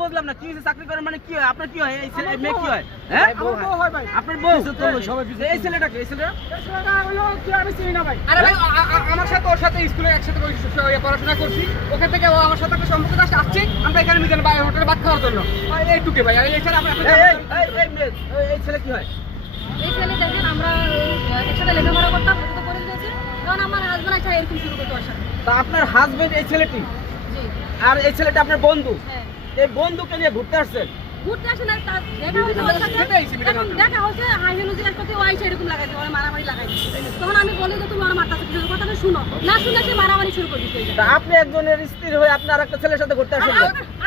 বুঝলাম না কি চাকরি করেন মানে কি হয় আপনার কি হয় এই ছেলে মেয়ে কি হয় হ্যাঁ আপনার বউ এই ছেলেটা কি এই ছেলেটা আমি চিনি না ভাই। আরে ভাই আমার সাথে ওর সাথে স্কুলে একসাথে পড়াশোনা করছি, ওখান থেকে ও আমার সাথে একটা সম্পর্ক আসছে, আমরা এখানে মিজান ভাই হোটেলে ভাত খাওয়ার জন্য এইটুকু ভাই। এই ছেলে কি হয়? এই ছেলে দেখেন আমরা একসাথে লেখাপড়া করতাম, তো করে দিয়েছে কারণ আমার হাজবেন্ড একটা এরকম শুরু করতে ওর সাথে। তা আপনার হাজবেন্ড এই ছেলেটি জি আর এই ছেলেটা আপনার বন্ধু, হ্যাঁ এই বন্ধুকে নিয়ে ঘুরতে আসছেন? ঘুরতে আসে না, তার দেখা হয়েছে ওর সাথে, এখন দেখা হয়েছে হাই হেলু জিজ্ঞাসা করতে ও আইসা এরকম লাগাইছে, ওরা মারামারি লাগাইছে। তখন আমি বলি যে তুমি ওর মারতাছো, কিছু কথাটা শুনো না, শুনে সে মারামারি শুরু করে দিতে। তা আপনি একজনের স্ত্রী হয়ে আপনার একটা ছেলের সাথে ঘুরতে আসেন?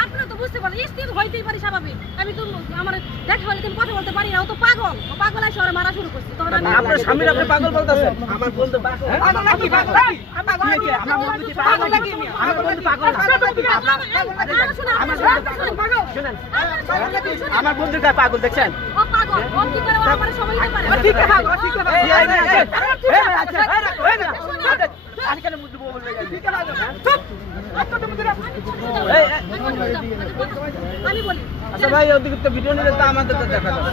আপনারা তো বুঝতে পারেন স্থির হইতেই পারি স্বাভাবিক, আমি তো আমার দেখা হলে তুমি কথা বলতে পারি না, ও তো পাগল, ও পাগল আইসা ওরা মারা শুরু করছে। তখন আমি আপনার স্বামীর আপনি পাগল বলতেছেন? আমার বন্ধু পাগল নাকি? পাগল নাকি? পাগল নাকি? আমার বন্ধু কি পাগল নাকি? আমার বন্ধু পাগল না। আমার বন্ধু কা পাগল দেখছেন? ও পাগল, ও কি করে ও আমার সময় দিতে পারে? ঠিক আছে পাগল, ঠিক আছে ভাই। আচ্ছা আজকাল মুদ্দু বলবে ঠিক আছে চুপ আমি বলি আচ্ছা ভাই ওদিকে তো ভিডিও নিলে তো আমাদের তো দেখা যাবে।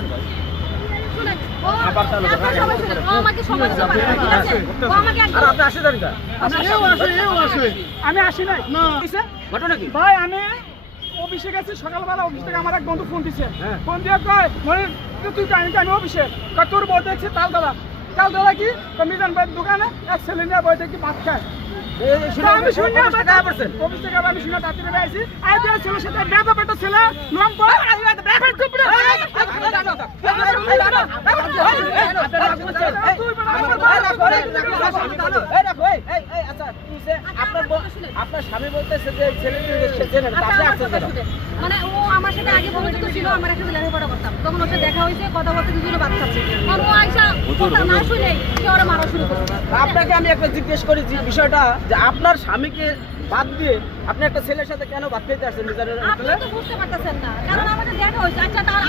শুনেন, ও আমাকে সময় দিতে পারে না, ঠিক আছে? ও আমাকে আর আপনি আসে জানি না? আমি আসি নাই না। ঘটনা কি ভাই আমি অফিসে গেছি, সকালবেলা অফিস থেকে আমার এক বন্ধু ফোন দিছে, হ্যাঁ। ফোন দিয়ে কয় মনে তুই জানি আমি অফিসে তোর বই দেখছি তালতলা কি মিজান ভাইয়ের দোকানে এক ছেলে নিয়ে বই দেখি ভাত খায়। আমি শুনি না অফিস থেকে আমি শুনে তাড়াতাড়ি বেরিয়েছি, আর ছেলের সাথে বেদা বেটা ছেলে নম্বর আপনার স্বামী বলতেছে যে ছেলেটি মানে ও আমার সাথে আগে পরিচিত ছিল, আমার একটা লেখাপড়া করতাম, তখন ওর সাথে দেখা হয়েছে, কথা বলতে দুজনে বাদ খাচ্ছে, আর ও আইসা কথা না শুনে সে ওরা মারা শুরু করছে। আপনাকে আমি একটা জিজ্ঞেস করি যে বিষয়টা যে আপনার স্বামীকে বাদ দিয়ে আপনি একটা ছেলের সাথে কেন বাদ খেতে আসছেন? আপনি তো বুঝতে পারতেছেন না, কারণ আমাদের দেখা হয়েছে। আচ্ছা তার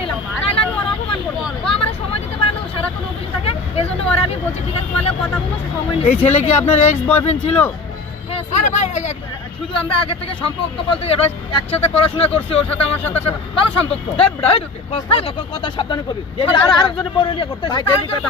নিলাম, তাইলে আমি ওর অপমান করবো, ও আমার সময় দিতে পারে না, ও সারাক্ষণ অফিসে থাকে, এই জন্য ওরা আমি বলছি ঠিক আছে তোমার কথা বলো, সে সময় এই ছেলে কি আপনার এক্স বয়ফ্রেন্ড ছিল? হ্যাঁ আরে ভাই শুধু আমরা আগে থেকে সম্পর্ক বলতে একসাথে পড়াশোনা করছি, ওর সাথে আমার সাথে ভালো সম্পর্ক। কথা সাবধানে করবি, আর আরেকজনের বড় নিয়ে করতে